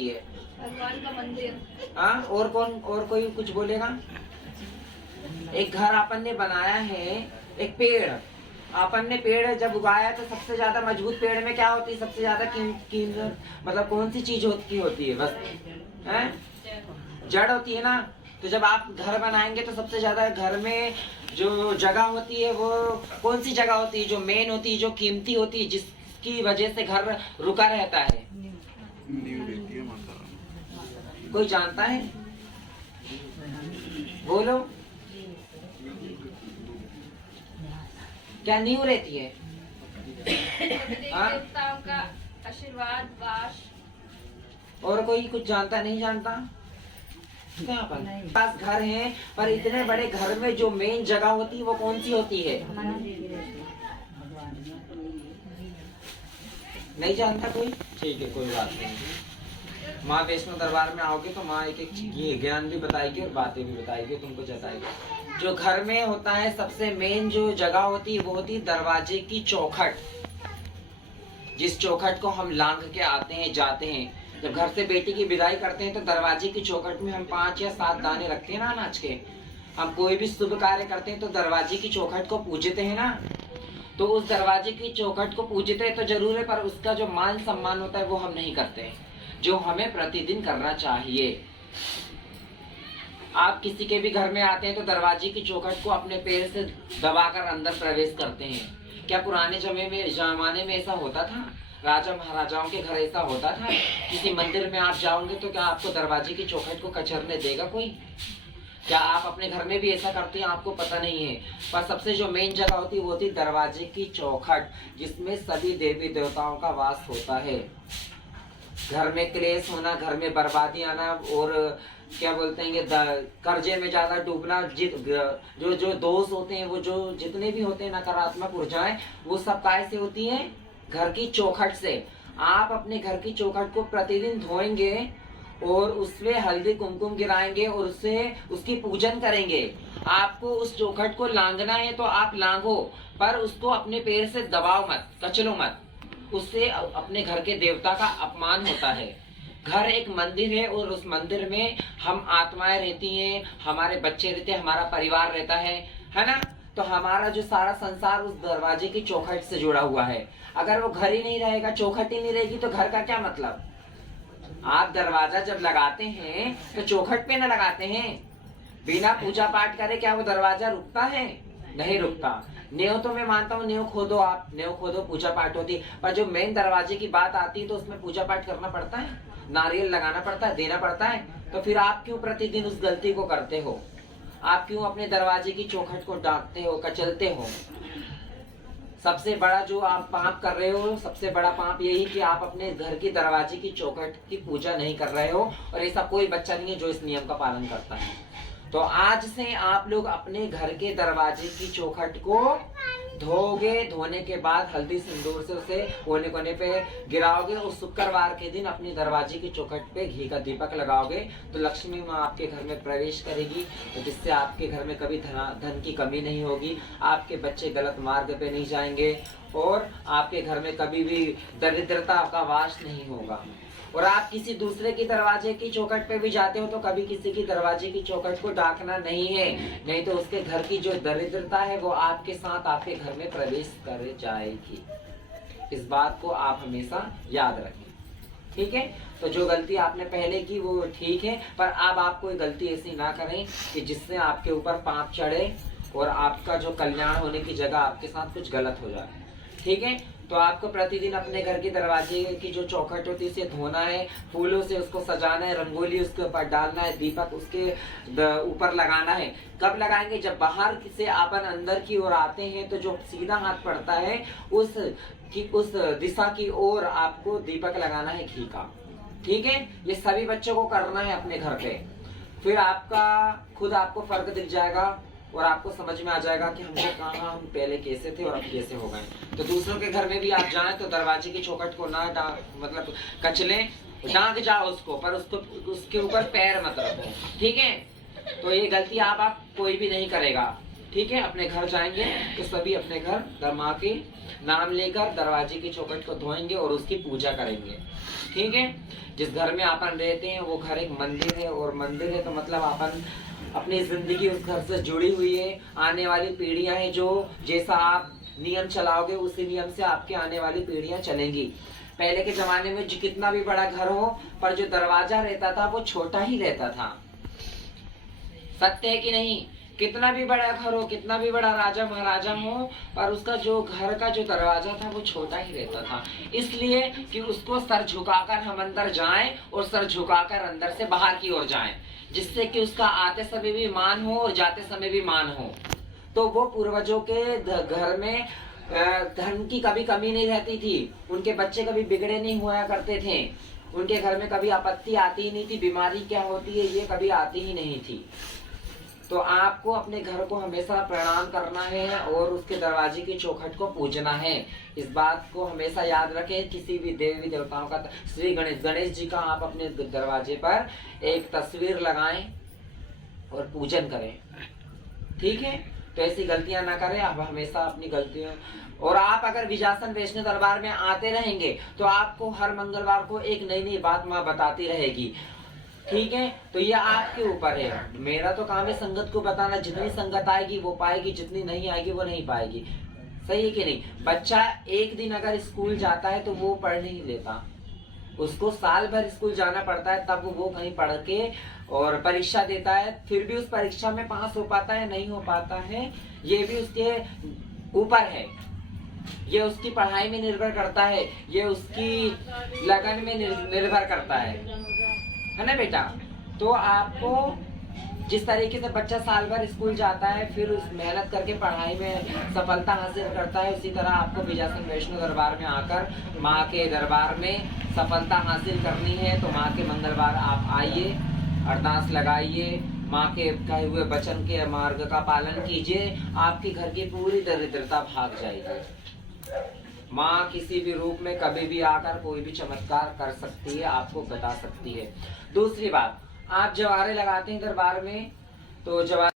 है भगवान का मंदिर। हाँ, और कौन और कोई कुछ बोलेगा? एक घर अपन ने बनाया है, एक पेड़ अपन ने पेड़ जब उगाया तो सबसे ज्यादा मजबूत पेड़ में क्या होती है? सबसे ज्यादा मतलब कौन सी चीज होती है बस है? जड़ होती है ना। तो जब आप घर बनाएंगे तो सबसे ज्यादा घर में जो जगह होती है वो कौन सी जगह होती है? जो मेन होती है, जो कीमती होती है, जिसकी वजह से घर रुका रहता है। कोई जानता है? बोलो, क्या नींव रहती है? देवताओं का आशीर्वाद, वास। और कोई कुछ जानता? नहीं जानता? क्या पर पास घर है, पर इतने बड़े घर में जो मेन जगह होती है वो कौन सी होती है? नहीं जानता कोई? ठीक है, कोई बात नहीं। माँ वैष्णो दरबार में आओगे तो माँ एक एक ये ज्ञान भी बताएगी और बातें भी बताएगी, तुमको जताएगी। जो घर में होता है सबसे मेन जो जगह होती है वो होती है दरवाजे की चौखट। जिस चौखट को हम लांघ के आते हैं, जाते हैं। जब घर से बेटी की विदाई करते हैं तो दरवाजे की चौखट में हम 5 या 7 दाने रखते हैं ना अनाज के। हम कोई भी शुभ कार्य करते हैं तो दरवाजे की चौखट को पूजते हैं ना। तो उस दरवाजे की चौखट को पूजते हैं तो जरूर है, पर उसका जो मान सम्मान होता है वो हम नहीं करते हैं, जो हमें प्रतिदिन करना चाहिए। आप किसी के भी घर में आते हैं तो दरवाजे की चौखट को अपने पैर से दबाकर अंदर प्रवेश करते हैं। क्या पुराने जमाने में ऐसा होता था? राजा महाराजाओं के घर ऐसा होता था? किसी मंदिर में आप जाओगे तो क्या आपको दरवाजे की चौखट को कचरने देगा कोई? क्या आप अपने घर में भी ऐसा करते हैं? आपको पता नहीं है। पर सबसे जो मेन जगह होती है वो होती दरवाजे की चौखट, जिसमें सभी देवी देवताओं का वास होता है। घर में क्लेश होना, घर में बर्बादी आना, और क्या बोलते हैं कर्जे में ज्यादा डूबना, जो दोष होते हैं, वो जो जितने भी होते हैं नकारात्मक ऊर्जाएं, वो सब काय से होती है? घर की चौखट से। आप अपने घर की चौखट को प्रतिदिन धोएंगे और उसमें हल्दी कुमकुम गिराएंगे और उसकी पूजन करेंगे। आपको उस चौखट को लांघना है तो आप लांघो, पर उसको अपने पैर से दबाओ मत, कचलो मत। उससे अपने घर के देवता का अपमान होता है। घर एक मंदिर है और उस मंदिर में हम आत्माएं रहती हैं, हमारे बच्चे रहते हैं, हमारा परिवार रहता है ना। तो हमारा जो सारा संसार उस दरवाजे की चौखट से जुड़ा हुआ है। अगर वो घर ही नहीं रहेगा, चौखट ही नहीं रहेगी, तो घर का क्या मतलब? आप दरवाजा जब लगाते हैं तो चौखट पे ना लगाते हैं। बिना पूजा पाठ करे क्या वो दरवाजा रुकता है? नहीं रुकता। नेव तो मैं मानता हूँ, नेव खोदो, आप नेव खोदो, पूजा पाठ होती, पर जो मेन दरवाजे की बात आती है तो उसमें पूजा पाठ करना पड़ता है, नारियल लगाना पड़ता है, देना पड़ता है। तो फिर आप क्यों प्रतिदिन उस गलती को करते हो? आप क्यों अपने दरवाजे की चौखट को डांटते हो, कचलते हो? सबसे बड़ा जो आप पाप कर रहे हो, सबसे बड़ा पाप यही कि आप अपने घर की दरवाजे की चौखट की पूजा नहीं कर रहे हो। और ऐसा कोई बच्चा नहीं है जो इस नियम का पालन करता है। तो आज से आप लोग अपने घर के दरवाजे की चौखट को धोगे, धोने के बाद हल्दी सिंदूर से उसे कोने कोने पे गिराओगे। उस शुक्रवार के दिन अपनी दरवाजे की चौखट पे घी का दीपक लगाओगे तो लक्ष्मी माँ आपके घर में प्रवेश करेगी, तो जिससे आपके घर में कभी धन की कमी नहीं होगी, आपके बच्चे गलत मार्ग पे नहीं जाएंगे और आपके घर में कभी भी दरिद्रता का वास नहीं होगा। और आप किसी दूसरे की दरवाजे की चौखट पे भी जाते हो तो कभी किसी की दरवाजे की चौखट को ढाकना नहीं है, नहीं तो उसके घर की जो दरिद्रता है वो आपके साथ आपके घर में प्रवेश कर जाएगी। इस बात को आप हमेशा याद रखें, ठीक है? तो जो गलती आपने पहले की वो ठीक है, पर अब आप कोई गलती ऐसी ना करें कि जिससे आपके ऊपर पाप चढ़े और आपका जो कल्याण होने की जगह आपके साथ कुछ गलत हो जाए, ठीक है? तो आपको प्रतिदिन अपने घर के दरवाजे की जो चौखट होती है उसे धोना है, फूलों से उसको सजाना है, रंगोली उसके ऊपर डालना है, दीपक उसके ऊपर लगाना है। कब लगाएंगे? जब बाहर से अपन अंदर की ओर आते हैं तो जो सीधा हाथ पड़ता है उस दिशा की ओर आपको दीपक लगाना है घी का, ठीक है? ये सभी बच्चों को करना है अपने घर पे। फिर आपको फर्क दिख जाएगा और आपको समझ में आ जाएगा कि हम पहले कैसे थे और अब कैसे हो गए। तो दूसरों के घर में भी आप जाएं तो दरवाजे की चौखट को ना मतलब कचलें, डांग जाओ उसको, पर उसके ऊपर पैर मत रखो, ठीक है? तो ये गलती आप कोई भी नहीं करेगा, ठीक है, अपने घर जाएंगे तो सभी अपने घर माँ के नाम लेकर दरवाजे की चौखट को धोएंगे और उसकी पूजा करेंगे। ठीक है, जिस घर में अपन रहते हैं वो घर एक मंदिर है, और मंदिर है तो मतलब अपन अपनी जिंदगी उस घर से जुड़ी हुई है। आने वाली पीढ़ियां हैं, जो जैसा आप नियम चलाओगे उसी नियम से आपके आने वाली पीढ़ियां चलेंगी। पहले के जमाने में जो कितना भी बड़ा घर हो, पर जो दरवाजा रहता था वो छोटा ही रहता था। सत्य है कि नहीं? कितना भी बड़ा घर हो, कितना भी बड़ा राजा महाराजा हो, पर उसका जो घर का जो दरवाजा था वो छोटा ही रहता था, इसलिए कि उसको सर झुकाकर हम अंदर जाएं और सर झुकाकर अंदर से बाहर की ओर जाएं, जिससे कि उसका आते समय भी मान हो और जाते समय भी मान हो। तो वो पूर्वजों के घर में धन की कभी कमी नहीं रहती थी, उनके बच्चे कभी बिगड़े नहीं हुआ करते थे, उनके घर में कभी आपत्ति आती ही नहीं थी, बीमारी क्या होती है ये कभी आती ही नहीं थी। तो आपको अपने घर को हमेशा प्रणाम करना है और उसके दरवाजे की चौखट को पूजना है। इस बात को हमेशा याद रखें। किसी भी देवी देवताओं का, श्री गणेश जी का आप अपने दरवाजे पर एक तस्वीर लगाएं और पूजन करें। ठीक है, तो ऐसी गलतियां ना करें। आप हमेशा अपनी गलतियों, और आप अगर विजासन वैष्णो दरबार में आते रहेंगे तो आपको हर मंगलवार को एक नई नई बात माँ बताती रहेगी। ठीक है, तो ये आपके ऊपर है। मेरा तो काम है संगत को बताना, जितनी संगत आएगी वो पाएगी, जितनी नहीं आएगी वो नहीं पाएगी। सही है कि नहीं? बच्चा एक दिन अगर स्कूल जाता है तो वो पढ़ नहीं लेता, उसको साल भर स्कूल जाना पड़ता है, तब वो कहीं पढ़ के और परीक्षा देता है, फिर भी उस परीक्षा में पास हो पाता है नहीं हो पाता है, ये भी उसके ऊपर है। ये उसकी पढ़ाई में निर्भर करता है, ये उसकी लगन में निर्भर करता है ना बेटा? तो आपको जिस तरीके से बच्चा साल भर स्कूल जाता है, फिर उस मेहनत करके पढ़ाई में सफलता हासिल करता है, उसी तरह आपको विजासन वैष्णो दरबार में आकर माँ के दरबार में सफलता हासिल करनी है। तो माँ के मंगलवार आप आइए, अरदास लगाइए, माँ के कहे हुए वचन के मार्ग का पालन कीजिए, आपके घर की पूरी दरिद्रता भाग जाएगी। माँ किसी भी रूप में कभी भी आकर कोई भी चमत्कार कर सकती है, आपको बता सकती है। दूसरी बात, आप जवारे लगाते हैं दरबार में, तो जवारे